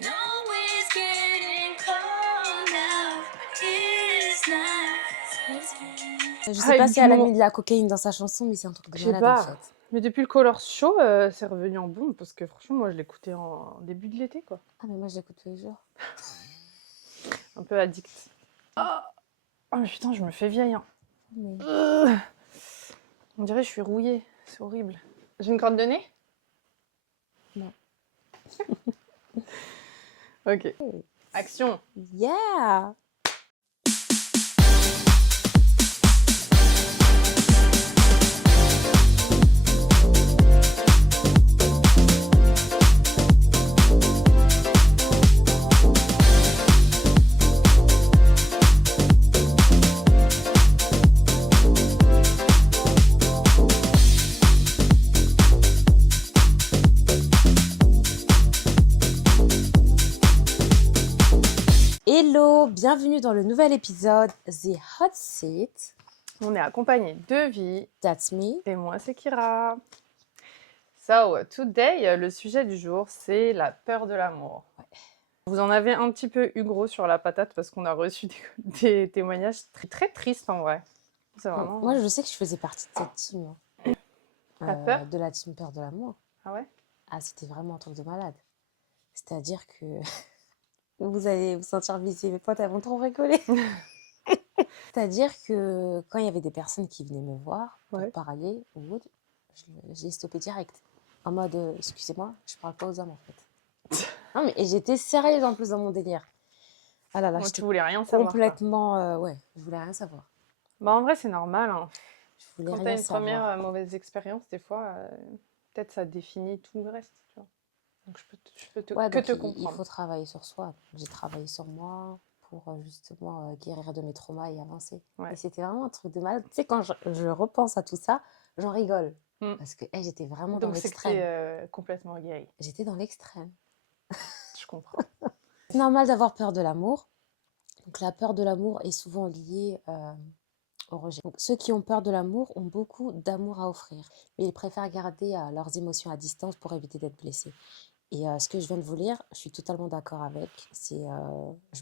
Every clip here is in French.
know it's getting cold now, but it's not. Je sais pas si elle a mis de la cocaïne dans sa chanson, mais c'est un truc de Je sais malade en pas. fait. Mais depuis le Color Show, c'est revenu en boom parce que franchement, moi, je l'écoutais en début de l'été, quoi. Ah, mais moi je l'écoute tous les jours. Un peu addict. Oh, mais putain, je me fais vieille. Hein. Mais... On dirait que je suis rouillée. C'est horrible. J'ai une crotte de nez? Non. Ok. Action. Yeah! Hello, bienvenue dans le nouvel épisode The Hot Seat. On est accompagné de Vie. That's me. Et moi, c'est Kira. So, today, le sujet du jour, c'est la peur de l'amour. Ouais. Vous en avez un petit peu eu gros sur la patate parce qu'on a reçu des témoignages très, très tristes en vrai. C'est vraiment... Moi, je sais que je faisais partie de cette team. La peur de la team peur de l'amour. Ah ouais? Ah, c'était vraiment un truc de malade. C'est-à-dire que vous allez vous sentir visé, mes potes, elles vont trop rigoler. C'est-à-dire que quand il y avait des personnes qui venaient me voir pour Ouais. parler ou autre, je les stoppais direct. En mode, excusez-moi, je parle pas aux hommes en fait. Non, mais et j'étais sérieuse en plus dans mon délire. Ah là là, Moi, j'étais tu voulais rien savoir. complètement... ouais, je voulais rien savoir. Bah, en vrai, c'est normal. Hein. Je voulais Quand rien t'as une savoir. première mauvaise expérience, des fois, peut-être ça définit tout le reste. Tu vois. Donc, je peux te, Ouais, que donc te il comprendre. faut travailler sur soi. J'ai travaillé sur moi pour justement guérir de mes traumas et avancer. Ouais. Et c'était vraiment un truc de malade. Tu sais, quand je repense à tout ça, j'en rigole. Mm. Parce que j'étais vraiment dans Donc, c'est que l'extrême. t'es complètement guéri. J'étais dans l'extrême. Je comprends. C'est normal d'avoir peur de l'amour. Donc la peur de l'amour est souvent liée au rejet. Donc, ceux qui ont peur de l'amour ont beaucoup d'amour à offrir. Mais ils préfèrent garder leurs émotions à distance pour éviter d'être blessés. Et ce que je viens de vous lire, je suis totalement d'accord avec. Je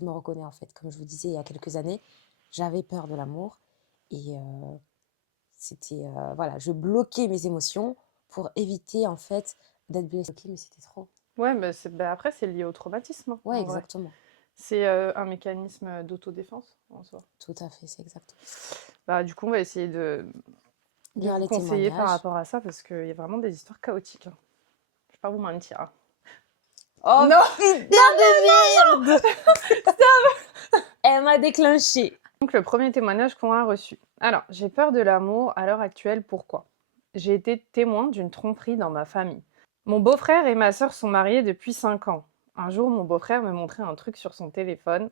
me reconnais en fait. Comme je vous disais il y a quelques années, j'avais peur de l'amour. Et voilà, je bloquais mes émotions pour éviter en fait d'être blessée. Mais c'était trop. Ouais, bah, après, c'est lié au traumatisme. Hein, Ouais, en vrai. exactement. C'est un mécanisme d'autodéfense en soi. Tout à fait, c'est exactement. Bah, du coup, on va essayer de Lire vous les conseiller par témoignages. rapport à ça parce qu'il y a vraiment des histoires chaotiques. Hein. Je vais pas vous mentir. Hein. Oh non, putain de merde. Elle m'a déclenché. Donc, le premier témoignage qu'on a reçu. Alors, j'ai peur de l'amour à l'heure actuelle. Pourquoi? J'ai été témoin d'une tromperie dans ma famille. Mon beau-frère et ma sœur sont mariés depuis 5 ans. Un jour, mon beau-frère me montrait un truc sur son téléphone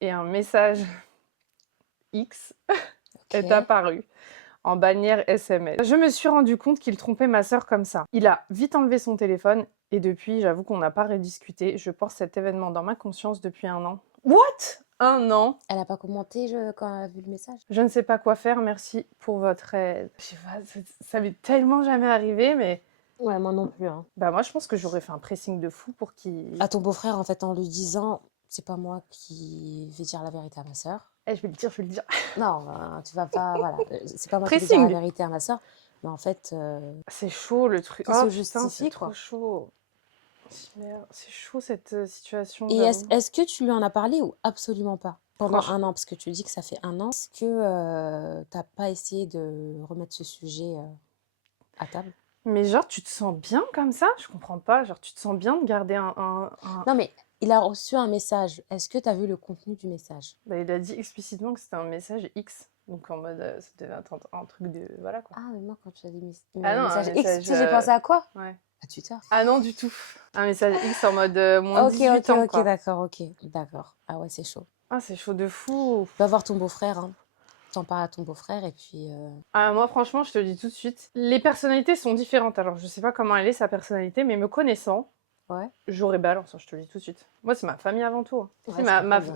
et un message X est apparu en bannière SMS. Je me suis rendu compte qu'il trompait ma sœur comme ça. Il a vite enlevé son téléphone et depuis, j'avoue qu'on n'a pas rediscuté. Je porte cet événement dans ma conscience depuis 1 an. What? 1 an? Elle a pas commenté quand elle a vu le message. Je ne sais pas quoi faire, merci pour votre aide. Je sais pas, ça m'est tellement jamais arrivé, mais... Ouais, moi non plus. Hein. Bah moi, je pense que j'aurais fait un pressing de fou pour qu'il... À ton beau-frère, en fait, en lui disant, c'est pas moi qui vais dire la vérité à ma sœur. Eh, je vais le dire. Non, tu vas pas, voilà. C'est pas moi qui vais dire la vérité à ma sœur. Mais en fait... c'est chaud, le truc. Qui se justifie, c'est quoi. trop chaud. C'est chaud, cette situation. Et est-ce que tu lui en as parlé ou absolument pas? Pendant 1 an, parce que tu dis que ça fait 1 an. Est-ce que t'as pas essayé de remettre ce sujet à table? Mais genre, tu te sens bien comme ça? Je comprends pas. Genre, tu te sens bien de garder un... Non, mais il a reçu un message. Est-ce que tu as vu le contenu du message? Bah, il a dit explicitement que c'était un message X. Donc en mode, ça devait être un truc de... Voilà quoi. Ah, mais moi, quand tu as dit Ah non, message un X, message, tu sais, j'ai pensé à quoi? Ouais. À Twitter. Ah non, du tout. Un message X en mode moins 18 ans, quoi. D'accord. Ah ouais, c'est chaud. Ah, c'est chaud de fou. Va voir ton beau-frère, hein. T'en parles à ton beau-frère et puis... Ah, moi, franchement, je te le dis tout de suite, les personnalités sont différentes. Alors, je sais pas comment elle est, sa personnalité, mais me connaissant, ouais. J'aurais balance, je te le dis tout de suite. moi, c'est ma famille avant tout. Ouais,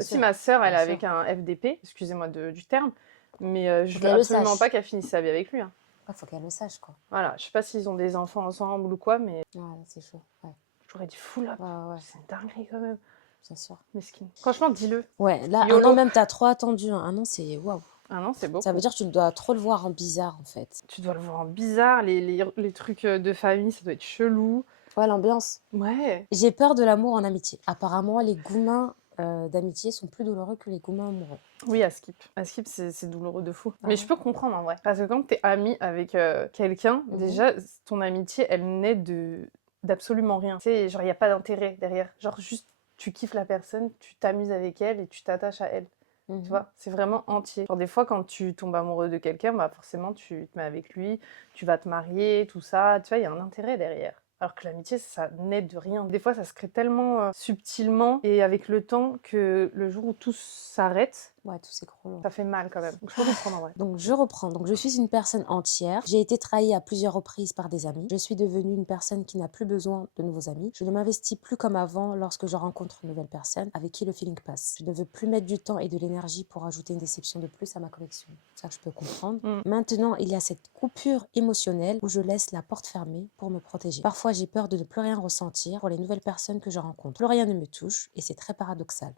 si ma sœur, elle est Bien avec un FDP, excusez-moi du terme, mais je Faut veux qu'elle le absolument sache. pas qu'elle finisse sa vie avec lui. Hein. Ouais, faut qu'elle le sache, quoi. Voilà, je sais pas s'ils ont des enfants ensemble ou quoi, mais Ouais, c'est chaud. Ouais. je J'aurais dit full up. Ouais, ouais, C'est une dinguerie quand même. bien sûr. Mesquine. Franchement, dis-le. Ouais, là, un YOLO. an même, t'as trop attendu. Hein. Un an, c'est waouh. Ah non, c'est Ça beaucoup. veut dire que tu dois trop le voir en bizarre, en fait. Tu dois le voir en bizarre, les trucs de famille, ça doit être chelou. Ouais, l'ambiance. Ouais. J'ai peur de l'amour en amitié. Apparemment, les goumins d'amitié sont plus douloureux que les goumins amoureux. Oui, à skip. À skip, c'est douloureux de fou. Ah Mais ouais. je peux comprendre en vrai. Parce que quand t'es ami avec quelqu'un, Mhm. déjà, ton amitié, elle naît d'absolument rien. Tu sais, genre, il n'y a pas d'intérêt derrière. Genre, juste, tu kiffes la personne, tu t'amuses avec elle et tu t'attaches à elle. Mhm. Tu vois, c'est vraiment entier. Genre, des fois, quand tu tombes amoureux de quelqu'un, bah forcément, tu te mets avec lui, tu vas te marier, tout ça. Tu vois, il y a un intérêt derrière. Alors que l'amitié, ça naît de rien. Des fois, ça se crée tellement subtilement et avec le temps que le jour où tout s'arrête, Ouais, tout s'écroule. ça fait mal quand même. Donc, je peux comprendre en vrai. Donc, je reprends. Donc, je suis une personne entière. J'ai été trahie à plusieurs reprises par des amis. Je suis devenue une personne qui n'a plus besoin de nouveaux amis. Je ne m'investis plus comme avant lorsque je rencontre une nouvelle personne avec qui le feeling passe. Je ne veux plus mettre du temps et de l'énergie pour ajouter une déception de plus à ma collection. C'est ça que je peux comprendre. Maintenant, il y a cette coupure émotionnelle où je laisse la porte fermée pour me protéger. Parfois, j'ai peur de ne plus rien ressentir pour les nouvelles personnes que je rencontre. Plus rien ne me touche et c'est très paradoxal.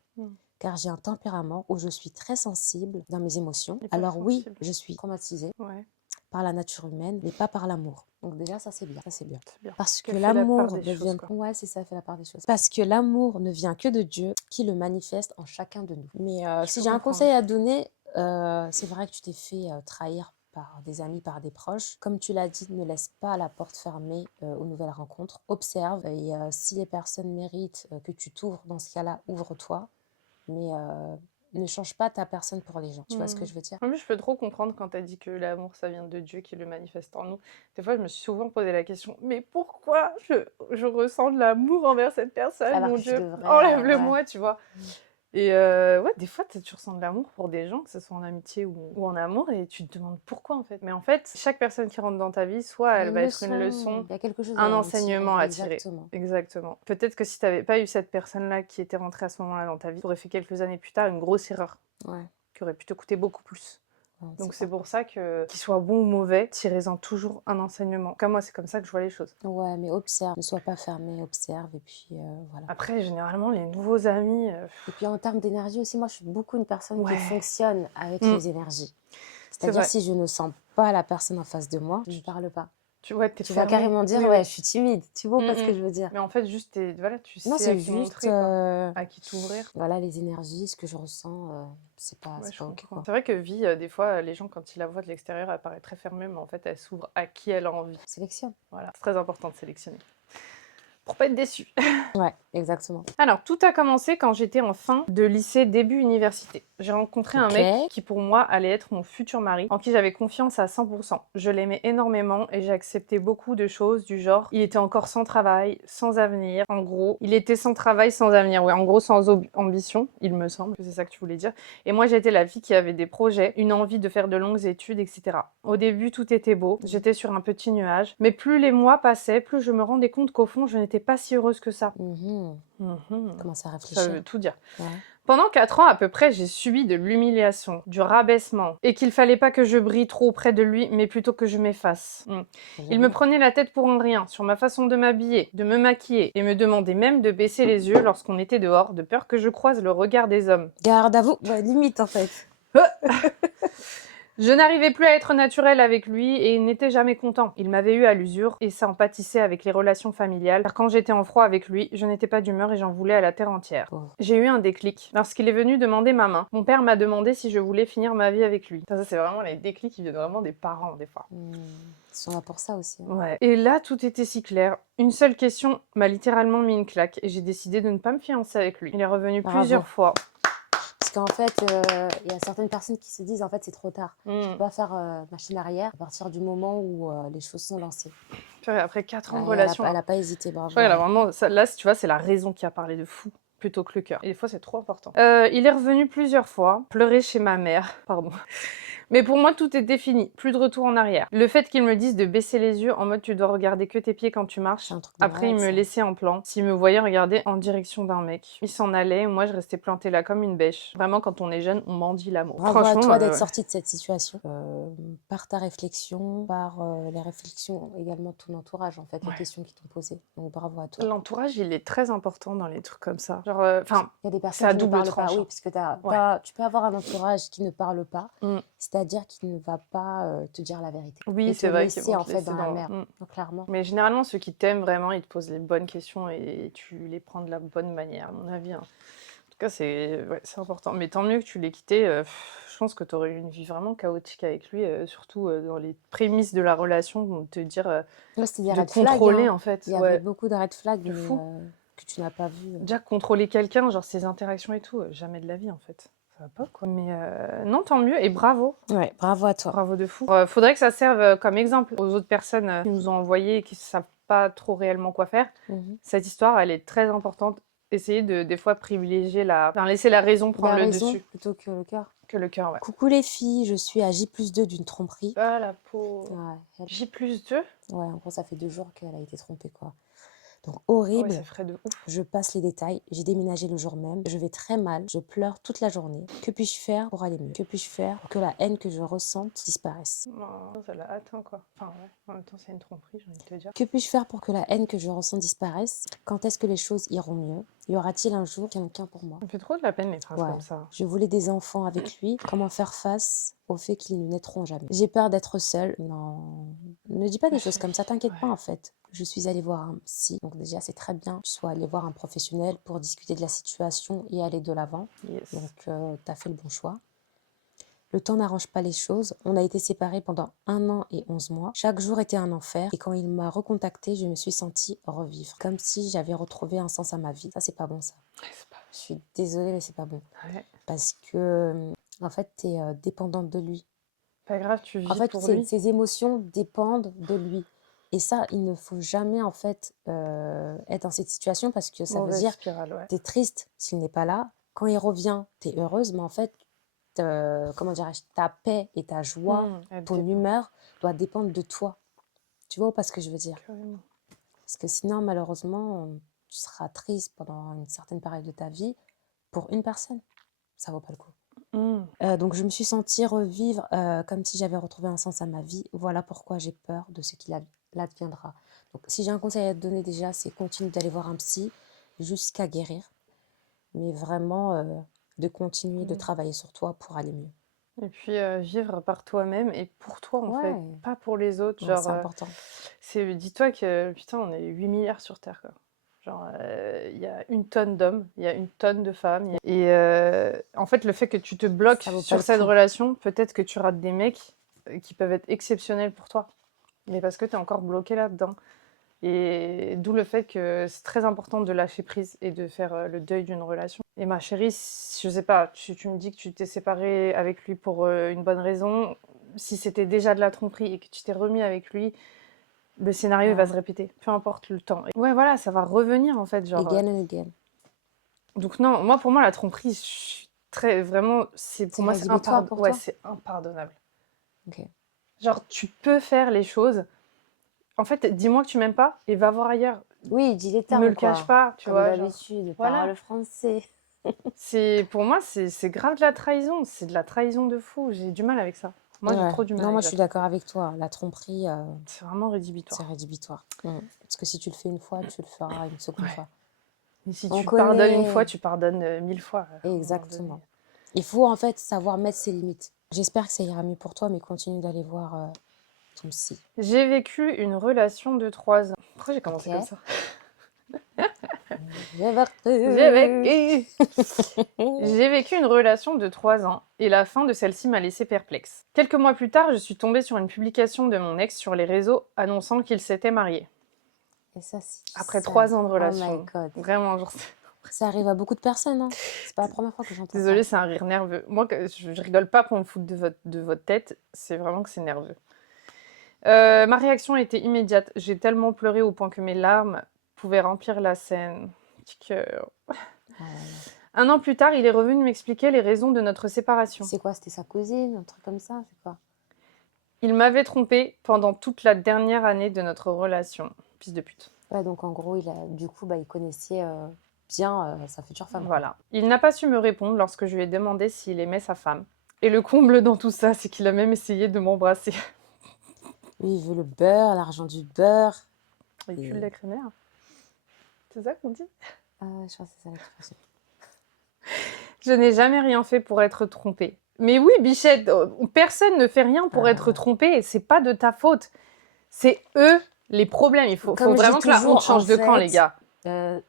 Car j'ai un tempérament où je suis très sensible dans mes émotions. Alors oui, Hypersensible. je suis traumatisée Ouais, par la nature humaine, mais pas par l'amour. Donc déjà, ça c'est bien, ça c'est bien. c'est bien. Parce que Qu'elle fait la part l'amour des ne choses, vient... quoi. Ouais, c'est ça, fait la part des choses. Parce que l'amour ne vient que de Dieu, qui le manifeste en chacun de nous. Mais si peux j'ai un comprendre. conseil à donner, c'est vrai que tu t'es fait trahir par des amis, par des proches. Comme tu l'as dit, ne laisse pas la porte fermée aux nouvelles rencontres. Observe et si les personnes méritent que tu t'ouvres, dans ce cas-là, ouvre-toi. Mais ne change pas ta personne pour les gens. Tu vois ce que je veux dire? En plus, je peux trop comprendre quand t'as dit que l'amour, ça vient de Dieu qui le manifeste en nous. Des fois, je me suis souvent posé la question, mais pourquoi je ressens de l'amour envers cette personne, Alors mon que tu Dieu, devrais... enlève-le-moi, ouais. tu vois. Et ouais, des fois, tu ressens de l'amour pour des gens, que ce soit en amitié ou en amour, et tu te demandes pourquoi en fait. Mais en fait, chaque personne qui rentre dans ta vie, soit elle va être une leçon, Il y a quelque chose un à en enseignement à tirer. tirer. Exactement. Exactement. Peut-être que si t'avais pas eu cette personne-là qui était rentrée à ce moment-là dans ta vie, t'aurais fait quelques années plus tard une grosse erreur Ouais. qui aurait pu te coûter beaucoup plus. Ouais, Donc c'est c'est pas pour ça que, qu'il soit bon ou mauvais, tirez-en toujours un enseignement. Comme moi, c'est comme ça que je vois les choses. Ouais, mais observe, ne sois pas fermé, observe, et puis voilà. Après, généralement, les nouveaux amis... Et puis en termes d'énergie aussi, moi je suis beaucoup une personne Ouais. qui fonctionne avec Mm. les énergies. C'est C'est-à-dire vrai. si je ne sens pas la personne en face de moi, je ne parle pas. Tu vois, t'es Tu vas fermé. carrément dire, Oui, ouais, oui. je suis timide. Tu vois pas ce que je veux dire? Mais en fait, juste, voilà, tu Non, sais à c'est qui juste, montrer, quoi. À qui t'ouvrir. voilà, les énergies, ce que je ressens, c'est pas, Ouais, c'est je pas ok, comprends. quoi. C'est vrai que Vie, des fois, les gens, quand ils la voient de l'extérieur, elle paraît très fermée, mais en fait, elle s'ouvre à qui elle a envie. Sélectionne. Voilà, c'est très important de sélectionner. Pour pas être déçu. Ouais, exactement. Alors, tout a commencé quand j'étais en fin de lycée, début université. J'ai rencontré un Ok. mec qui, pour moi, allait être mon futur mari, en qui j'avais confiance à 100%. Je l'aimais énormément et j'ai accepté beaucoup de choses du genre, il était encore sans travail, sans avenir. En gros, il était sans travail, sans avenir. Ouais, en gros, sans ambition, il me semble que c'est ça que tu voulais dire. Et moi, j'étais la fille qui avait des projets, une envie de faire de longues études, etc. Au début, tout était beau. J'étais sur un petit nuage. Mais plus les mois passaient, plus je me rendais compte qu'au fond, je n'étais pas si heureuse que ça. Commence à Ça réfléchir. veut tout dire. Ouais. Pendant 4 ans à peu près, j'ai subi de l'humiliation, du rabaissement, et qu'il fallait pas que je brille trop auprès de lui, mais plutôt que je m'efface. Il me prenait la tête pour un rien, sur ma façon de m'habiller, de me maquiller, et me demandait même de baisser les yeux lorsqu'on était dehors, de peur que je croise le regard des hommes. Garde à vous. Ouais, limite en fait. Je n'arrivais plus à être naturelle avec lui et il n'était jamais content. Il m'avait eu à l'usure et ça en pâtissait avec les relations familiales, car quand j'étais en froid avec lui, je n'étais pas d'humeur et j'en voulais à la terre entière. Pauvre. J'ai eu un déclic lorsqu'il est venu demander ma main. Mon père m'a demandé si je voulais finir ma vie avec lui. Ça c'est vraiment les déclics qui viennent vraiment des parents des fois. Ils sont là pour ça aussi. Hein. Ouais. Et là, tout était si clair. Une seule question m'a littéralement mis une claque et j'ai décidé de ne pas me fiancer avec lui. Il est revenu Bravo. plusieurs fois. Parce qu'en fait, il y a certaines personnes qui se disent en fait c'est trop tard. Tu peux pas faire machine arrière à partir du moment où les choses sont lancées. Après 4 ans de Elle relation. a pas hésité, bravo. Je crois qu'elle a vraiment... Là, tu vois, c'est la raison qui a parlé de fou plutôt que le cœur. Et des fois, c'est trop important. Il est revenu plusieurs fois, pleurer chez ma mère, pardon, Mais pour moi, tout était fini. Plus de retour en arrière. Le fait qu'il me dise de baisser les yeux en mode tu dois regarder que tes pieds quand tu marches. C'est un truc de Après, il malade, me ça. laissait en plan. S'il me voyait regarder en direction d'un mec, il s'en allait. Moi, je restais plantée là comme une bêche. Vraiment, quand on est jeune, on mendie l'amour. Bravo à Franchement, toi d'être ouais. sortie de cette situation par ta réflexion, par les réflexions également de ton entourage, en fait, les Ouais. questions qui t'ont posées. Donc bravo à toi. L'entourage, il est très important dans les trucs comme ça. Genre, enfin, Il y a des c'est personnes à qui ne double parlent pas, tranchant. oui, parce que Ouais. tu peux avoir un entourage qui ne parle pas, Mm. c'est-à-dire qui ne va pas te dire la vérité Oui, et te c'est vrai qu'ils laisser vont en te fait laisser dans la dans. merde. Mm. Donc, clairement. Mais généralement, ceux qui t'aiment vraiment, ils te posent les bonnes questions et tu les prends de la bonne manière, à mon avis. Hein. En tout cas, c'est important. Mais tant mieux que tu l'aies quitté. Je pense que tu aurais eu une vie vraiment chaotique avec lui, surtout dans les prémices de la relation, de te dire Là, c'était des de red flags, contrôler hein. en fait. Il y avait Ouais, beaucoup de red flags, de mais fou. que tu n'as pas vu. Déjà, contrôler quelqu'un, genre ses interactions et tout, jamais de la vie en fait. Ça va pas quoi. Mais non, tant mieux et bravo. Ouais, bravo à toi. Bravo de fou. Faudrait que ça serve comme exemple aux autres personnes qui nous ont envoyé et qui ne savent pas trop réellement quoi faire. Mhm. Cette histoire, elle est très importante. Essayez de, des fois, privilégier laisser la raison prendre La le raison dessus plutôt que le cœur. que le cœur, ouais. Coucou les filles, je suis à J+2 d'une tromperie. Ah, la peau. Ouais, J+2? ouais, en gros, ça fait 2 jours qu'elle a été trompée, quoi. Donc, Ouais, horrible. ça ferait de ouf. Je passe les détails. J'ai déménagé le jour même. Je vais très mal. Je pleure toute la journée. Que puis-je faire pour aller mieux? Que puis-je faire pour que la haine que je ressente disparaisse? Oh, ça l'a atteint, quoi. Enfin, ouais, en même temps, c'est une tromperie, j'ai envie de te dire. Que puis-je faire pour que la haine que je ressens disparaisse? Quand est-ce que les choses iront mieux? Y aura-t-il un jour quelqu'un pour moi? Ça me fait trop de la peine, les phrases Ouais. comme ça. Je voulais des enfants avec lui. Comment faire face au fait qu'ils ne naîtront jamais? J'ai peur d'être seule. Non, ne dis pas des Ma choses comme ça. chérie, T'inquiète pas ouais. en fait. Je suis allée voir un psy. Donc déjà, c'est très bien que tu sois allée voir un professionnel pour discuter de la situation et aller de l'avant. Yes. Donc, tu as fait le bon choix. Le temps n'arrange pas les choses. On a été séparés pendant 1 an et 11 mois. Chaque jour était un enfer. Et quand il m'a recontactée, je me suis sentie revivre. Comme si j'avais retrouvé un sens à ma vie. Ça, c'est pas bon, ça. Ouais, c'est pas... Je suis désolée, mais c'est pas bon. Ouais. Parce que, en fait, tu es dépendante de lui. Pas grave, tu vis En fait, pour lui. ses émotions dépendent de lui. Et ça, il ne faut jamais, en fait, être dans cette situation parce que ça veut Mauvaise dire spirale, ouais. tu es triste s'il n'est pas là. Quand il revient, tu es heureuse, mais en fait, comment dirais-je, ta paix et ta joie, Elle ton dépend. humeur doit dépendre de toi. Tu vois pas ce que je veux dire? Carrément. Parce que sinon, malheureusement, tu seras triste pendant une certaine période de ta vie pour une personne. Ça vaut pas le coup. Donc, je me suis sentie revivre comme si j'avais retrouvé un sens à ma vie. Voilà pourquoi j'ai peur de ce qui l'adviendra. Donc, si j'ai un conseil à te donner déjà, c'est continue d'aller voir un psy jusqu'à guérir. Mais vraiment, de continuer de travailler sur toi pour aller mieux. Et puis vivre par toi-même et pour toi en fait, Ouais, pas pour les autres. ouais, Genre, c'est important. dis-toi que putain, on est 8 milliards sur Terre quoi. Genre, il y a 1 tonne d'hommes, il y a 1 tonne de femmes. Et en fait, le fait que tu te bloques Ça vaut pas sur le cette coup. relation, peut-être que tu rates des mecs qui peuvent être exceptionnels pour toi. Mais parce que tu es encore bloqué là-dedans. Et d'où le fait que c'est très important de lâcher prise et de faire le deuil d'une relation. Et ma chérie, je sais pas, tu me dis que tu t'es séparée avec lui pour une bonne raison. Si c'était déjà de la tromperie et que tu t'es remis avec lui, le scénario il va Ah. se répéter, peu importe le temps. Ouais, voilà, ça va revenir en fait. Genre, Again and again. Donc non, pour moi, la tromperie, je suis très vraiment, C'est pour moi, c'est rédhibitoire pour ouais, toi? c'est impardonnable. Ok. Genre, tu peux faire les choses. En fait, dis-moi que tu m'aimes pas et va voir ailleurs. Oui, dis les Me termes, le cache quoi. pas, tu Comme vois. Genre, d'habitude, voilà. parle français. Pour moi, c'est grave de la trahison. C'est de la trahison de fou. J'ai du mal avec ça. Moi, j'ai Ouais. trop du mal Non, moi, avec je la suis d'accord tromperie. avec toi. La tromperie, C'est vraiment c'est rédhibitoire. rédhibitoire. Parce que si tu le fais une fois, tu le feras une seconde Ouais. fois. Et si On tu pardonnes une fois, connaît. tu pardonnes 1000 fois. à un moment donné. Exactement. Il faut en fait savoir mettre ses limites. J'espère que ça ira mieux pour toi, mais continue d'aller voir ton psy. J'ai vécu une relation de 3 ans. Pourquoi j'ai commencé Ok. comme ça? J'ai vécu. J'ai vécu. J'ai vécu une relation de 3 ans et la fin de celle-ci m'a laissé perplexe. Quelques mois plus tard, je suis tombée sur une publication de mon ex sur les réseaux annonçant qu'il s'était marié. Et ça, Après 3 ans de Oh relation. my god. Vraiment, genre... Ça arrive à beaucoup de personnes. Hein. C'est pas la première fois que j'entends Désolée, ça. c'est un rire nerveux. Moi, je rigole pas pour me foutre de votre tête, c'est vraiment que c'est nerveux. Ma réaction a été immédiate. J'ai tellement pleuré au point que mes larmes pouvaient remplir la scène. Petit cœur. Oh là là. Un an plus tard, il est revenu m'expliquer les raisons de notre séparation. C'est quoi? C'était sa cousine? Un truc comme ça? C'est quoi? Il m'avait trompée pendant toute la dernière année de notre relation. Fils de pute. Ouais, donc en gros, du coup, il connaissait bien sa future femme. Voilà. Il n'a pas su me répondre lorsque je lui ai demandé s'il aimait sa femme. Et le comble dans tout ça, c'est qu'il a même essayé de m'embrasser. Lui, il veut le beurre, l'argent du beurre. Il Et- pue la crémaire. C'est ça qu'on dit? Je crois que c'est ça l'expression. Je n'ai jamais rien fait pour être trompée. Mais oui, Bichette, personne ne fait rien pour être trompé et c'est pas de ta faute. C'est eux les problèmes. Il faut Comme je vraiment dis que la toujours, honte change en de camp, fait, les gars.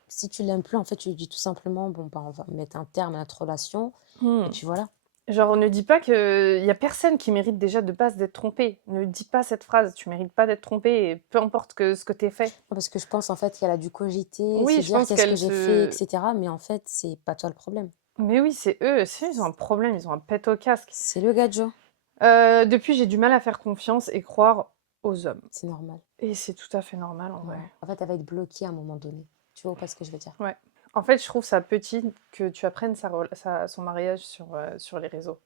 Si tu l'aimes plus, en fait, tu lui dis tout simplement, bon, on va mettre un terme à notre relation. Et puis voilà. Genre, ne dis pas qu'il y a personne qui mérite déjà de base d'être trompé. Ne dis pas cette phrase, tu mérites pas d'être trompé, et peu importe ce que t'aies fait. Non, parce que je pense, en fait, qu'elle a dû cogiter, Oui, se je dire pense qu'est-ce que qu'elle j'ai se- fait, etc. Mais en fait, c'est pas toi le problème. Mais oui, c'est eux, ils ont un problème, ils ont un pet au casque. C'est le gars de Joe. Depuis, j'ai du mal à faire confiance et croire aux hommes. C'est normal. Et c'est tout à fait normal, en vrai. Ouais. En fait, elle va être bloquée à un moment donné. Tu vois pas ce que je veux dire? Ouais. En fait, je trouve ça petit que tu apprennes son mariage sur les réseaux.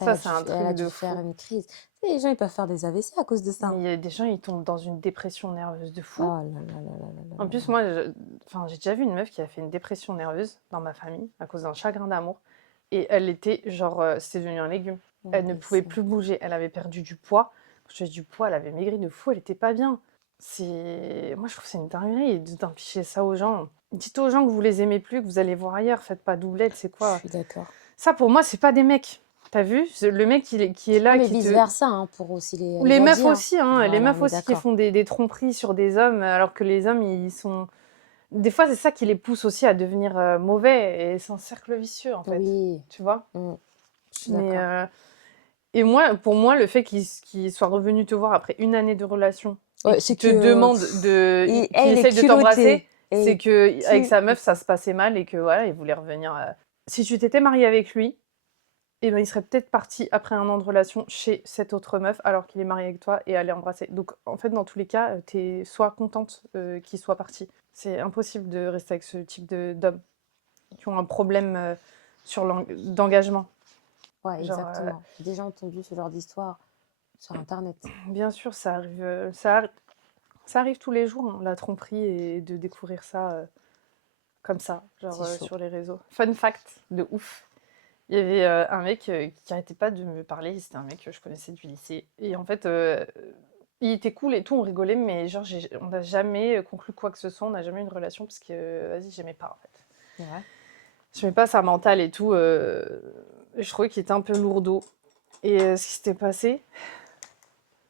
Ça, c'est un Elle a truc dû de fou. faire une crise. Tu sais, les gens, ils peuvent faire des AVC à cause de ça. Mais il y a des gens, ils tombent dans une dépression nerveuse de Oh fou. là là là là là En là plus, là. moi, j'ai déjà vu une meuf qui a fait une dépression nerveuse dans ma famille à cause d'un chagrin d'amour. Et elle était, genre, c'était devenu un légume. Elle ne Ouais, pouvait c'est- plus bouger. Elle avait perdu du poids. Quand je dis du poids, elle avait maigri de fou. Elle était pas bien. Moi, je trouve que c'est une dinguerie d'impliquer ça aux gens. Dites aux gens que vous les aimez plus, que vous allez voir ailleurs. Faites pas doublette, c'est Je quoi? suis d'accord. Ça, pour moi, c'est pas des mecs. T'as vu? Le mec qui est là, Non, mais qui te... vice-versa, hein, pour aussi Ou les gars meufs dit, hein. aussi, hein. Les Voilà, meufs on est aussi qui d'accord. font des tromperies sur des hommes, alors que les hommes, ils sont... Des fois, c'est ça qui les pousse aussi à devenir mauvais, et c'est un cercle vicieux, en fait. Oui, Tu vois? je suis Mais, d'accord. et moi, pour moi, le fait qu'il soit revenu te voir après une année de relation, et Ouais, qu'il c'est te que, demande Et qu'il elle est essaye de t'embrasser, culottée. c'est que avec sa meuf, Culottée. ça se passait mal et que voilà, il voulait revenir. Si tu t'étais marié avec lui, eh ben, il serait peut-être parti après un an de relation chez cette autre meuf alors qu'il est marié avec toi et allait embrasser. Donc en fait, dans tous les cas, t'es soit contente qu'il soit parti. C'est impossible de rester avec ce type d'hommes qui ont un problème d'engagement. Ouais, Genre, exactement. J'ai déjà entendu ce genre d'histoire sur Internet. bien sûr, ça arrive, ça arrive tous les jours, hein, la tromperie, et de découvrir ça comme ça, genre C'est chaud. sur les réseaux. Fun fact de ouf. Il y avait un mec qui arrêtait pas de me parler, c'était un mec que je connaissais du lycée. Et en fait, il était cool et tout, on rigolait, mais genre, on n'a jamais conclu quoi que ce soit, on n'a jamais eu une relation parce que, vas-y, j'aimais pas en fait. Ouais. J'aimais pas sa mentale et tout. Je trouvais qu'il était un peu lourdeau. Et ce qui s'était passé,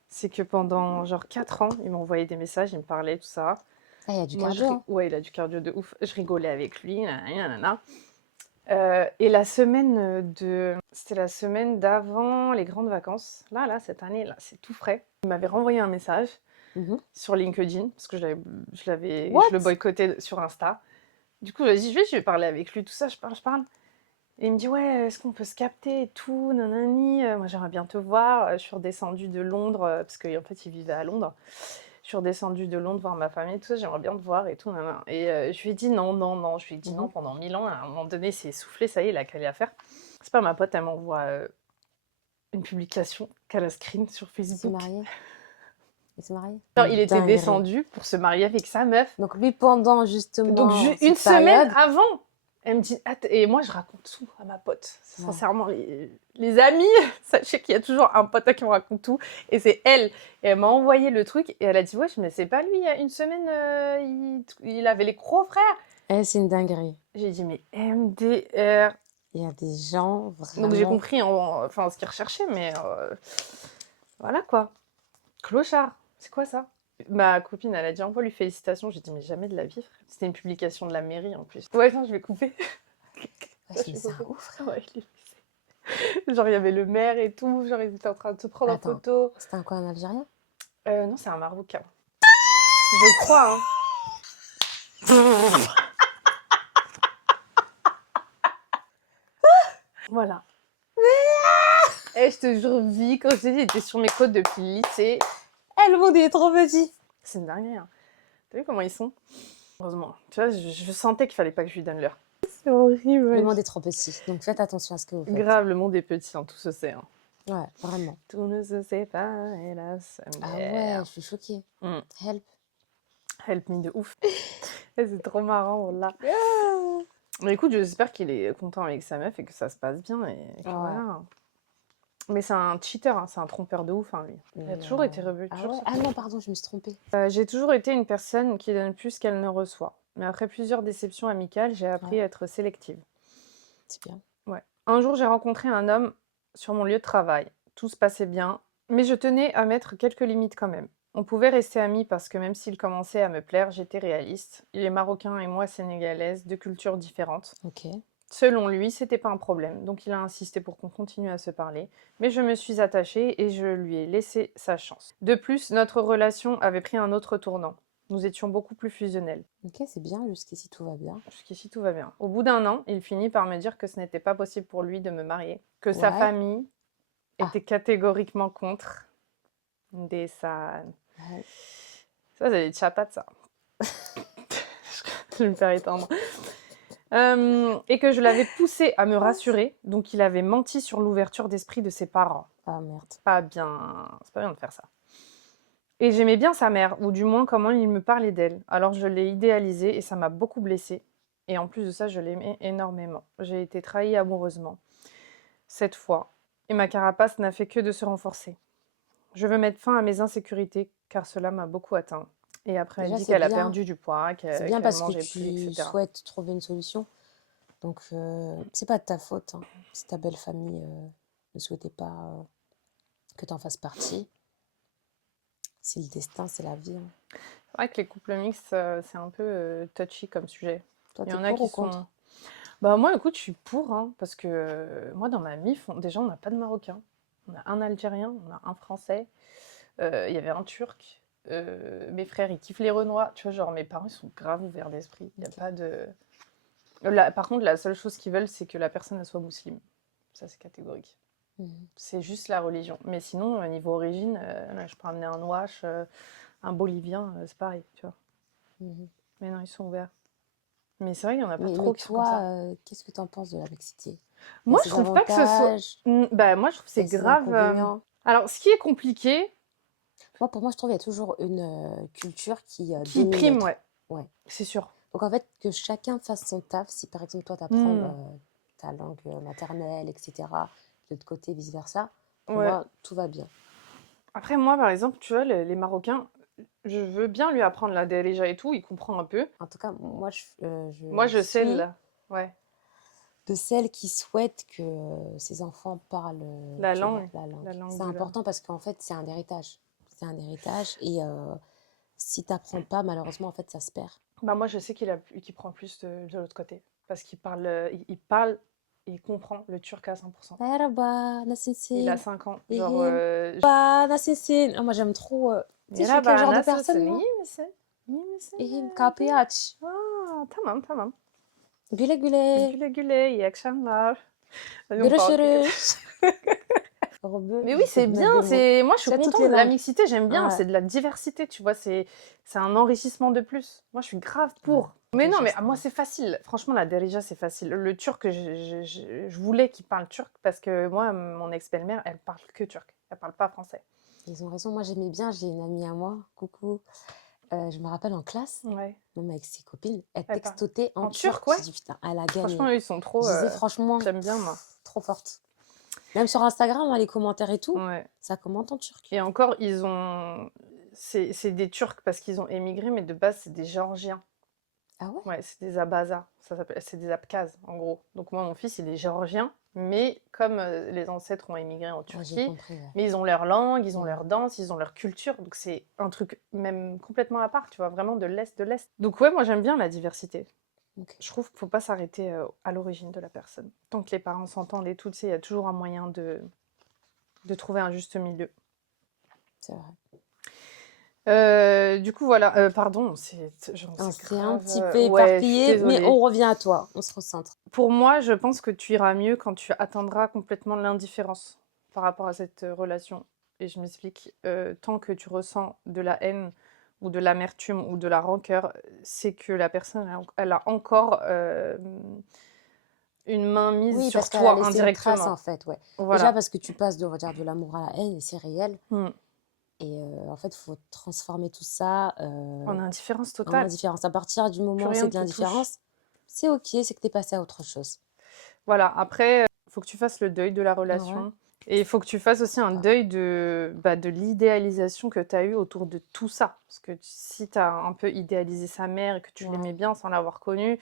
c'est que pendant genre 4 ans, il m'envoyait des messages, il me parlait, tout ça. Ah, il y a du Moi, cardio, hein. ouais, il a du cardio de ouf. Je rigolais avec lui, nanana. Et la semaine C'était la semaine d'avant les grandes vacances. Là, cette année, là, c'est tout frais. Il m'avait renvoyé un message Mhm. sur LinkedIn, parce que je What? le boycottais sur Insta. Du coup, j'ai dit, je vais parler avec lui, tout ça, je parle. Et il me dit, ouais, est-ce qu'on peut se capter et tout, nanani. Moi, j'aimerais bien te voir. Je suis redescendue de Londres, parce qu'en fait, il vivait à Londres. Je suis redescendue de Londres voir ma famille, tout ça, j'aimerais bien te voir et tout, nanana. Et je lui ai dit non, non, non. Je lui ai dit non pendant 1000 ans. À un moment donné, c'est essoufflé, ça y est, il a qu'à à faire. C'est pas ma pote, elle m'envoie une publication qu'elle a screen sur Il s'est Facebook. marié. Il s'est marié. Genre, il était Dinguerie. descendu pour se marier avec sa meuf. Donc lui, pendant justement Donc, cette une semaine période, avant, elle me dit... Et moi, je raconte tout à ma pote. Sincèrement, les amis, sachez qu'il y a toujours un pote à qui on raconte tout. Et c'est elle. Et elle m'a envoyé le truc. Et elle a dit, wesh, mais c'est pas lui, il y a une semaine, il avait les gros frères. c'est une dinguerie. J'ai dit, mais MDR. Il y a des gens vraiment... Donc j'ai compris enfin, ce qu'ils recherchaient, mais voilà quoi. Clochard, c'est quoi ça? Ma copine, elle a dit envoie lui félicitations. J'ai dit, mais jamais de la vie, frère. C'était une publication de la mairie en plus. Ouais, non, je vais couper. Ouais, mais c'est un ouf, frère. Ouais, genre, il y avait le maire et tout. Genre, ils étaient en train de se prendre en Attends. photo. C'était un quoi, un Algérien? Non, c'est un Marocain. Je crois, hein. Voilà. Et je te jure, vie, quand je t'ai dit, j'étais sur mes côtes depuis le lycée. Le monde il est trop petit. C'est une dinguerie, hein. T'as vu comment ils sont? Heureusement. Tu vois, je sentais qu'il fallait pas que je lui donne l'heure. C'est horrible, Le wesh. monde est trop petit, donc faites attention à ce que vous faites. Grave, le monde est petit, hein, tout se sait. Hein. Ouais, vraiment. Tout ne se sait pas, hélas. Ah ouais, je suis choquée. Mm. Help. Help me de ouf. C'est trop marrant, là. Mais écoute, j'espère qu'il est content avec sa meuf et que ça se passe bien. Et que Ouais. voilà. Mais c'est un cheater, hein, c'est un trompeur de ouf, hein, lui. Il a toujours été rebelle. Ah toujours ouais? sur Ah ça. non, pardon, je me suis trompée. J'ai toujours été une personne qui donne plus qu'elle ne reçoit. Mais après plusieurs déceptions amicales, j'ai appris Ouais. à être sélective. C'est bien. Ouais. Un jour, j'ai rencontré un homme sur mon lieu de travail. Tout se passait bien, mais je tenais à mettre quelques limites quand même. On pouvait rester amis parce que même s'il commençait à me plaire, j'étais réaliste. Il est marocain et moi sénégalaise, de cultures différentes. Ok. Selon lui, c'était pas un problème, donc il a insisté pour qu'on continue à se parler, mais je me suis attachée et je lui ai laissé sa chance. De plus, notre relation avait pris un autre tournant. Nous étions beaucoup plus fusionnels. Ok, c'est bien, jusqu'ici tout va bien. Jusqu'ici, tout va bien. Au bout d'un an, il finit par me dire que ce n'était pas possible pour lui de me marier, que sa Ouais. famille Ah. était catégoriquement contre. Des ça. Ouais. Ça, c'est des chapates, ça. Je vais me faire éteindre. Et que je l'avais poussé à me rassurer, donc il avait menti sur l'ouverture d'esprit de ses parents. Ah merde. C'est pas bien de faire ça. Et j'aimais bien sa mère, ou du moins comment il me parlait d'elle. Alors je l'ai idéalisée et ça m'a beaucoup blessée. Et en plus de ça, je l'aimais énormément. J'ai été trahie amoureusement. Cette fois. Et ma carapace n'a fait que de se renforcer. Je veux mettre fin à mes insécurités, car cela m'a beaucoup atteint. Et après, elle Déjà, dit c'est qu'elle a bien. perdu du poids, C'est qu'elle bien parce que mangeait plus, tu etc. souhaites trouver une solution. Donc, c'est pas de ta faute. Hein. Si ta belle famille ne souhaitait pas que tu en fasses partie, c'est le destin, c'est la vie. Hein. C'est vrai que les couples mixtes, c'est un peu touchy comme sujet. Toi, Il y t'es en a pour ou qui contre? sont... Bah moi, écoute, je suis pour, hein, parce que moi, dans ma MIF, déjà, on n'a pas de Marocains. On a un Algérien, on a un Français, il y avait un Turc. Mes frères, ils kiffent les Renois. Tu vois, genre, mes parents, ils sont grave ouverts d'esprit. Il n'y a Ok. pas de... par contre, la seule chose qu'ils veulent, c'est que la personne elle soit musulmane. Ça, c'est catégorique. Mhm. C'est juste la religion. Mais sinon, au niveau origine, là, je peux amener un Ouache, un Bolivien, c'est pareil, tu vois. Mhm. Mais non, ils sont ouverts. Mais c'est vrai qu'il n'y en a pas Mais trop qui sont comme toi, ça. qu'est-ce que tu en penses de la mixité? Il y Moi, a je ses trouve pas que ce soit... avantages, Bah, moi, je trouve que il y c'est a ses grave... inconvénients. Alors, ce qui est compliqué, Pour moi, je trouve qu'il y a toujours une culture qui qui domine prime, l'autre. ouais. Ouais. C'est sûr. Donc, en fait, que chacun fasse son taf. Si, par exemple, toi, tu apprends ta langue maternelle, etc., de l'autre côté, vice-versa, pour Ouais. moi, tout va bien. Après, moi, par exemple, tu vois, les Marocains, je veux bien lui apprendre la Darija et tout, il comprend un peu. En tout cas, moi, Moi, je sais, suis là. Ouais. de celles qui souhaitent que ses enfants parlent La tu vois, langue. la langue. La langue C'est de la... important parce qu'en fait, c'est un héritage. C'est un héritage et si tu n'apprends pas, malheureusement, en fait, ça se perd. Bah, moi, je sais qu'il prend plus de l'autre côté. Parce qu'il parle, il parle, il comprend le turc à 100%. Merhaba, Il a nasılsın? 5 ans. İyiyim. Genre... Merhaba, nasılsın? Ah, moi, j'aime trop. Tu sais, je suis quel Merhaba, genre de nasılsın? personne, moi? İyi misin? İyi misin? İyiyim, kapıyı aç. Aa, tamam. Güle güle. Güle güle, iyi akşamlar. Vas-y, on parle. Görüşürüz. Rebeu, Mais oui, j'essaie c'est de bien. mettre des mots. Moi, je suis Tu as toutes contente les de la langues. mixité, j'aime bien. Ouais. C'est de la diversité, tu vois. C'est un enrichissement de plus. Moi, je suis grave pour. Ouais, Mais non, déjà, mais c'est moi, bien. c'est facile. Franchement, la Derija, c'est facile. Le turc, je voulais qu'il parle turc parce que moi, mon ex-belle-mère, elle parle que turc. Elle parle pas français. Ils ont raison. Moi, j'aimais bien. J'ai une amie à moi. Coucou. Je me rappelle en classe, Ouais. même avec ses copines, elle Elle parle textotait en en turc. turc, ouais. J'ai dit, putain, elle a Franchement, gagné. eux, ils sont trop. Je disais, franchement, J'aime bien, moi. trop forte. Même sur Instagram, hein, les commentaires et tout, Ouais. ça commente en turc. Et encore, ils ont. C'est des Turcs parce qu'ils ont émigré, mais de base, c'est des Géorgiens. Ah ouais? Ouais, c'est des Abkhazes. Ça s'appelle, c'est des Abkhazes, en gros. Donc moi, mon fils, il est géorgien, mais comme les ancêtres ont émigré en Ouais, j'ai Turquie, compris. Ouais. mais ils ont leur langue, ils ont Mhm. leur danse, ils ont leur culture. Donc c'est un truc même complètement à part, tu vois, vraiment de l'Est de l'Est. Donc ouais, moi, j'aime bien la diversité. Ok. Je trouve qu'il ne faut pas s'arrêter à l'origine de la personne. Tant que les parents s'entendent et tout, tu sais, il y a toujours un moyen de trouver un juste milieu. C'est vrai. Du coup, voilà. Pardon, c'est On s'est un grave. petit peu Ouais, je suis éparpillé, mais désolée. on revient à toi. On se recentre. Pour moi, je pense que tu iras mieux quand tu atteindras complètement l'indifférence par rapport à cette relation. Et je m'explique. Tant que tu ressens de la haine ou de l'amertume ou de la rancœur, c'est que la personne, elle a encore une main mise Oui, sur parce qu'elle a toi laissé une trace, indirectement. en fait, ouais. Déjà Voilà. parce que tu passes de, on va dire, de l'amour à la haine, et c'est réel. Mm. Et en fait, il faut transformer tout ça En indifférence en totale. indifférence. À partir du Plus moment où rien c'est ne de te touche. l'indifférence, c'est OK, c'est que tu es passé à autre chose. Voilà, après, il faut que tu fasses le deuil de la Ouais. relation. Et il faut que tu fasses aussi un deuil de l'idéalisation que tu as eue autour de tout ça. Parce que si tu as un peu idéalisé sa mère et que tu l'aimais Ouais. bien sans l'avoir connue,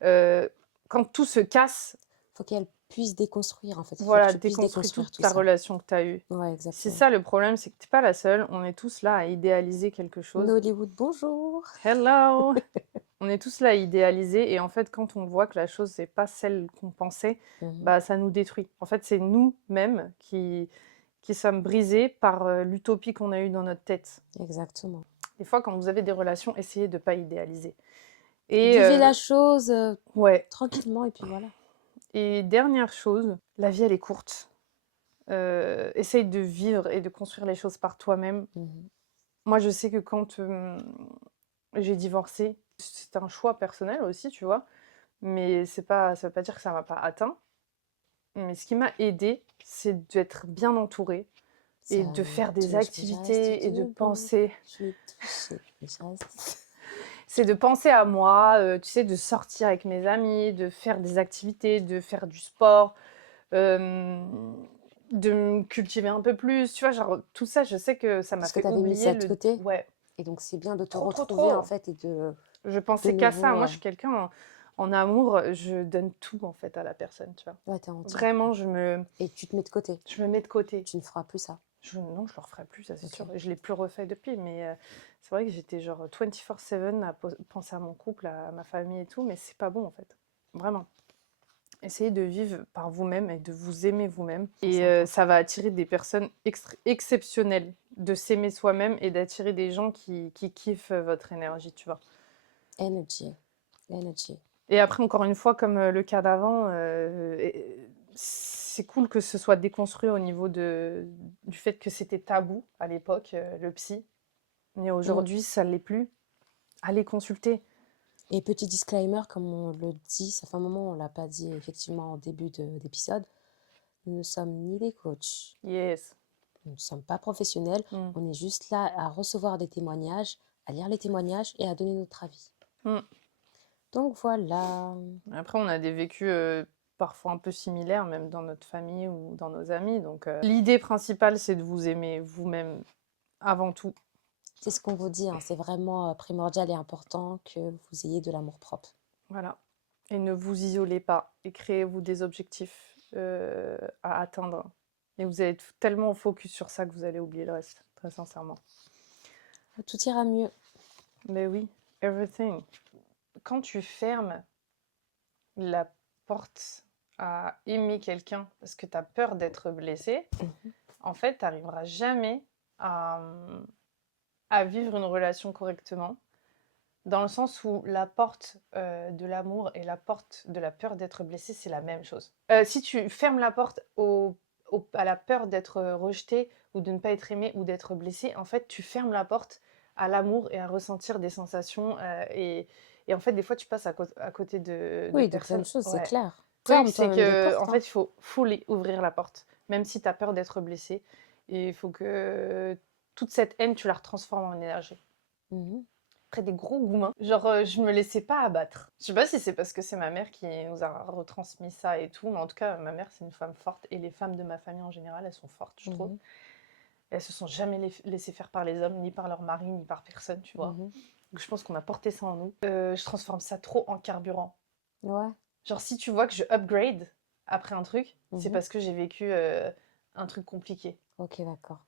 quand tout se casse, Faut qu'elle puisse déconstruire, en fait. Il faut que voilà, tu puisses déconstruis déconstruire toute tout la ça. relation que tu as eue. Ouais, C'est exactement. ça le problème, c'est que tu n'es pas la seule. On est tous là à idéaliser quelque chose. Nollywood, bonjour. Hello! On est tous là à idéaliser et en fait, quand on voit que la chose n'est pas celle qu'on pensait, bah, ça nous détruit. En fait, c'est nous-mêmes qui sommes brisés par l'utopie qu'on a eue dans notre tête. Exactement. Des fois, quand vous avez des relations, essayez de ne pas idéaliser. Et Vivez la chose ouais. tranquillement et puis voilà. Et dernière chose, la vie, elle est courte. Essaye de vivre et de construire les choses par toi-même. Mhm. Moi, je sais que quand j'ai divorcé, c'était un choix personnel aussi, tu vois. Mais ça veut pas dire que ça m'a pas atteint. Mais ce qui m'a aidée, c'est d'être bien entourée Ça et de me faire des touche, mais je reste activités et de debout. penser. Je suis touchée, mais je reste. C'est de penser à moi, tu sais, de sortir avec mes amis, de faire des activités, de faire du sport, de me cultiver un peu plus. Tu vois, genre, tout ça, je sais que ça m'a Parce que fait tu avais mis ça oublier de le. côté. Ouais, Et donc, c'est bien de te trop, trop, retrouver, en trop. fait, et de Je pensais qu'à ça. nouveau. Moi, je suis quelqu'un en amour, je donne tout, en fait, à la personne, tu vois. Ouais, t'es entière. Vraiment, Et tu te mets de côté. je me mets de côté. Tu ne feras plus ça. Non, je le referai plus, ça c'est Ok. sûr. Et je l'ai plus refait depuis, mais c'est vrai que j'étais genre 24/7 à penser à mon couple, à ma famille et tout, mais c'est pas bon en fait. Vraiment. Essayez de vivre par vous-même et de vous aimer vous-même. Et c'est important. ça va attirer des personnes exceptionnelles, de s'aimer soi-même et d'attirer des gens qui kiffent votre énergie, tu vois. Energy. Energy. Et après, encore une fois, comme le cas d'avant, c'est cool que ce soit déconstruit au niveau du fait que c'était tabou à l'époque, le psy. Mais aujourd'hui, ça ne l'est plus. Allez consulter. Et petit disclaimer, comme on le dit, ça fait un moment, on ne l'a pas dit effectivement en début d'épisode, nous ne sommes ni des coachs, Yes. nous ne sommes pas professionnels, Mm. on est juste là à recevoir des témoignages, à lire les témoignages et à donner notre avis. Mm. Donc voilà. Après, on a des vécus parfois un peu similaires, même dans notre famille ou dans nos amis. Donc, l'idée principale, c'est de vous aimer vous-même avant tout. C'est ce qu'on vous dit, hein, c'est vraiment primordial et important que vous ayez de l'amour propre. Voilà. Et ne vous isolez pas et créez-vous des objectifs à atteindre. Et vous allez être tellement focus sur ça que vous allez oublier le reste, très sincèrement. Tout ira mieux. Mais oui, everything. Quand tu fermes la porte à aimer quelqu'un parce que tu as peur d'être blessé, en fait, tu n'arriveras jamais à vivre une relation correctement. Dans le sens où la porte de l'amour et la porte de la peur d'être blessé, c'est la même chose. Si tu fermes la porte à la peur d'être rejeté ou de ne pas être aimé ou d'être blessé, en fait, tu fermes la porte à l'amour et à ressentir des sensations. Et en fait, des fois, tu passes à côté de Oui, de plein personnes. de choses, c'est Ouais. clair. Le truc, Ferme c'est toi-même des que, portes. en fait, il faut fully ouvrir la porte, même si tu as peur d'être blessé. Et il faut que toute cette haine, tu la retransformes en énergie. Après des gros goumins. Genre, je me laissais pas abattre. Je sais pas si c'est parce que c'est ma mère qui nous a retransmis ça et tout, mais en tout cas, ma mère, c'est une femme forte. Et les femmes de ma famille en général, elles sont fortes, je trouve. Elles se sont jamais laissées faire par les hommes, ni par leur mari, ni par personne, tu vois. Donc je pense qu'on a porté ça en nous. Je transforme ça trop en carburant. Ouais. Genre, si tu vois que je upgrade après un truc, c'est parce que j'ai vécu un truc compliqué. Ok, d'accord.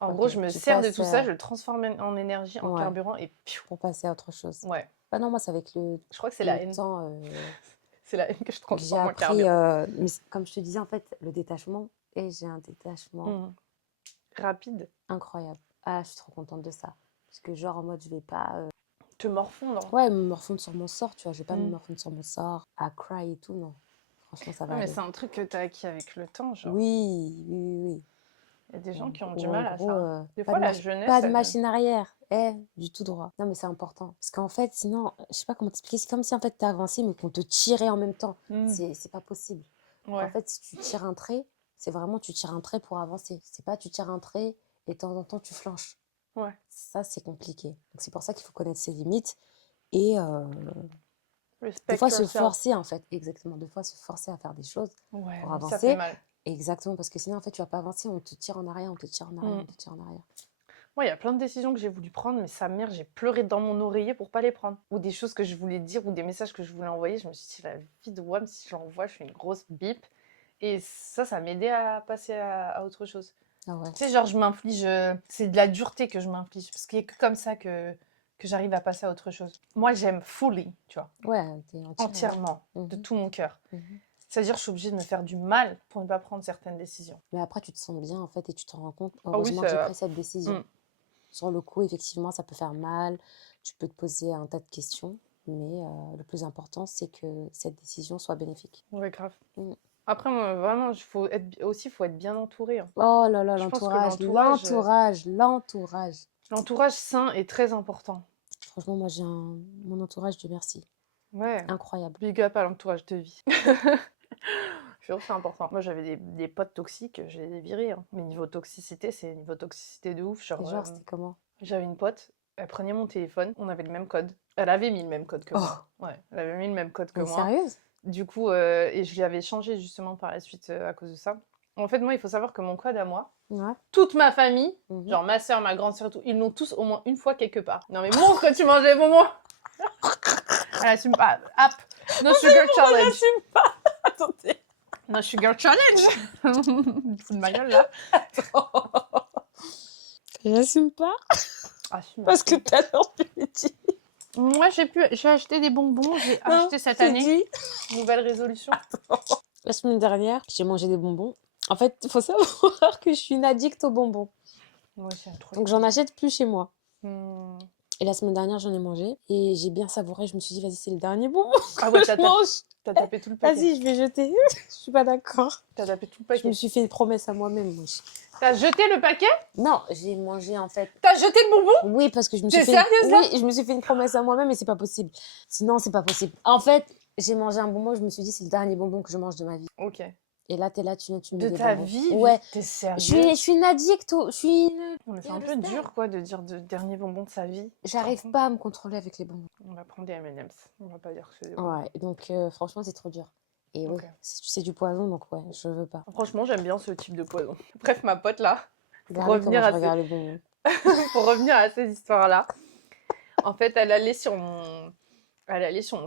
En Ok, gros, je me tu sers de passes, tout ça, je le transforme en énergie, en ouais. carburant et piou. Pour passer à autre chose. Ouais. Bah non, moi, c'est avec Je crois que c'est la haine. temps C'est la haine que je que j'ai transforme en appris, carburant. mais comme je te disais, en fait, le détachement, et j'ai un détachement Rapide. incroyable. Ah, je suis trop contente de ça. Parce que genre, en mode, je vais pas... Te morfondre. Ouais, me morfondre sur mon sort, tu vois. Je vais pas me Mm. morfondre sur mon sort, à cry et tout, non. Franchement, ça va Ouais, mais aller. c'est un truc que t'as acquis avec le temps, genre. Oui, oui, oui, oui. Il y a des gens qui ont Ou du en mal à gros, ça. Des pas fois, de, la jeunesse, pas de elle... machine arrière. Du tout droit. Non, mais c'est important. Parce qu'en fait, sinon, je sais pas comment t'expliquer. C'est comme si en fait t'as avancé, mais qu'on te tirait en même temps. C'est pas possible. En Ouais. fait, si tu tires un trait, c'est vraiment tu tires un trait pour avancer. C'est pas tu tires un trait et de temps en temps tu flanches. Ouais. Ça, c'est compliqué. Donc, c'est pour ça qu'il faut connaître ses limites et des Respect fois se yourself. forcer, en fait. Exactement. Des fois se forcer à faire des choses Ouais, pour mais ça fait avancer. mal. Exactement. Parce que sinon, en fait, tu vas pas avancer. On te tire en arrière, on te tire en arrière, on te tire en arrière. Moi, il y a plein de décisions que j'ai voulu prendre, mais sa mère, j'ai pleuré dans mon oreiller pour pas les prendre. Ou des choses que je voulais dire, ou des messages que je voulais envoyer. Je me suis dit, la vie de WAM, si je l'envoie, je fais une grosse bip. Et ça m'aidait à passer à autre chose. Ah ouais. Tu sais, genre, je m'inflige... C'est de la dureté que je m'inflige. Parce qu'il n'y a que comme ça que j'arrive à passer à autre chose. Moi, j'aime fully, tu vois. Ouais, t'es Entièrement, de Mhm. tout mon cœur. Mhm. C'est-à-dire, je suis obligée de me faire du mal pour ne pas prendre certaines décisions. Mais après, tu te sens bien, en fait, et tu te rends compte, Ah oui, heureusement que j'ai ça... pris cette décision. Sur le coup, effectivement, ça peut faire mal. Tu peux te poser un tas de questions. Mais le plus important, c'est que cette décision soit bénéfique. Ouais, grave. Mm. Après, moi, vraiment, il faut être bien entouré. Hein. Oh là là, Je pense que l'entourage. L'entourage sain est très important. Franchement, moi, j'ai mon entourage, Dieu merci. Ouais. Incroyable. Big up à l'entourage de vie. C'est important. Moi, j'avais des potes toxiques, je les ai virés. Hein. Mais niveau toxicité, c'est niveau toxicité de ouf. Genre, c'était comment? J'avais une pote, elle prenait mon téléphone, on avait le même code. Elle avait mis le même code que moi. Ouais, elle avait mis le même code que Mais moi. sérieuse? Du coup, et je lui avais changé justement par la suite à cause de ça. En fait, moi, il faut savoir que mon code à moi, Ouais. toute ma famille, Mhm. genre ma soeur, ma grande soeur et tout, ils l'ont tous au moins une fois quelque part. Non mais montre que tu manges les bonbons. Elle assume pas. App. No sugar challenge. J'assume pas. Attendez. No sugar challenge. Fous de ma gueule là. J'assume pas. Assume, Parce que assume. tout à l'heure, tu me dis. Moi, j'ai acheté des bonbons. J'ai acheté cette année. Nouvelle résolution. La semaine dernière, j'ai mangé des bonbons. En fait, il faut savoir que je suis une addict aux bonbons. Moi aussi, trop. Donc, j'en achète plus chez moi. Hmm. Et la semaine dernière, j'en ai mangé. Et j'ai bien savouré. Je me suis dit, vas-y, c'est le dernier bonbon que Ah ouais, je mange. t'as tapé tout le paquet. Vas-y, je vais jeter. Je suis pas d'accord. T'as tapé tout le Je paquet. me suis fait une promesse à moi-même. Moi. T'as jeté le paquet? Non, j'ai mangé en fait. T'as jeté le bonbon? Oui, parce que je me suis T'es fait. sérieuse là? Oui, je me suis fait une promesse à moi-même et c'est pas possible. Sinon, c'est pas possible. En fait, j'ai mangé un bonbon. Je me suis dit, c'est le dernier bonbon que je mange de ma vie. Ok. Et là, t'es là, tu me De mets des ta bonbons. vie? Ouais. T'es sérieux? Je suis une addict. Je suis une. Non, mais c'est un peu dur quoi de dire de dernier bonbon de sa vie. J'arrive pas à me contrôler avec les bonbons. On va prendre des M&M's. On va pas dire que c'est des bonbons. Ouais, donc franchement, c'est trop dur. Et Ok. oui, c'est du poison, donc ouais, je veux pas. Franchement, j'aime bien ce type de poison. Bref, ma pote là, Regardez revenir comment à je regarde les bonbons. pour revenir à ces histoires-là, en fait, elle allait sur mon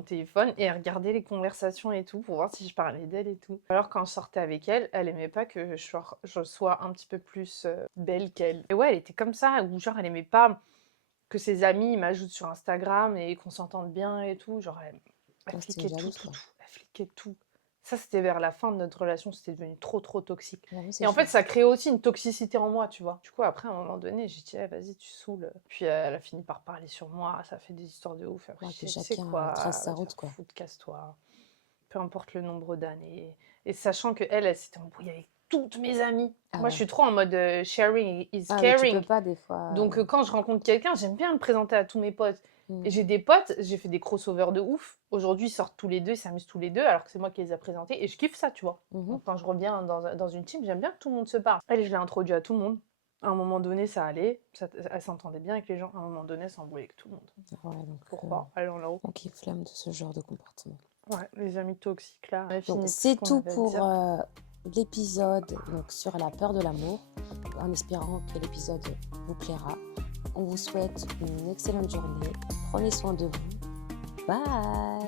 téléphone et elle regardait les conversations et tout pour voir si je parlais d'elle et tout. Alors quand je sortais avec elle, elle aimait pas que je sois un petit peu plus belle qu'elle. Et ouais, elle était comme ça, ou genre elle aimait pas que ses amis m'ajoutent sur Instagram et qu'on s'entende bien et tout. Genre elle Ouais, c'était fliquait une tout. jalouse, quoi. Elle fliquait tout. Ça, c'était vers la fin de notre relation, c'était devenu trop toxique. J'avoue, c'est Et en fait, chaud. ça créait aussi une toxicité en moi, tu vois. Du coup, après, à un moment donné, j'ai dit, eh, vas-y, tu saoules. Puis elle a fini par parler sur moi, ça fait des histoires de ouf. Après, Ouais, je que dis, tu sais chacun quoi, trace sa va te route, faire quoi. foutre, casse-toi. Peu importe le nombre d'années. Et sachant qu'elle s'était embrouillée avec toutes mes amies. Ah Moi, ouais. je suis trop en mode sharing is Ah, mais tu caring. peux pas des fois. Donc, quand je rencontre quelqu'un, j'aime bien me présenter à tous mes potes. Mm. Et j'ai des potes, j'ai fait des crossovers de ouf. Aujourd'hui, ils sortent tous les deux, ils s'amusent tous les deux, alors que c'est moi qui les ai présentés. Et je kiffe ça, tu vois. Mhm. Donc, quand je reviens dans une team, j'aime bien que tout le monde se parle. Elle, je l'ai introduit à tout le monde. À un moment donné, ça allait. Elle s'entendait bien avec les gens. À un moment donné, elle s'embrouillait avec tout le monde. Ouais, donc. Pourquoi Elle en a haut. On kiffe flamme de ce genre de comportement. Ouais, les amis toxiques, là. Donc, c'est tout pour l'épisode donc, sur la peur de l'amour. En espérant que l'épisode vous plaira. On vous souhaite une excellente journée. Prenez soin de vous. Bye!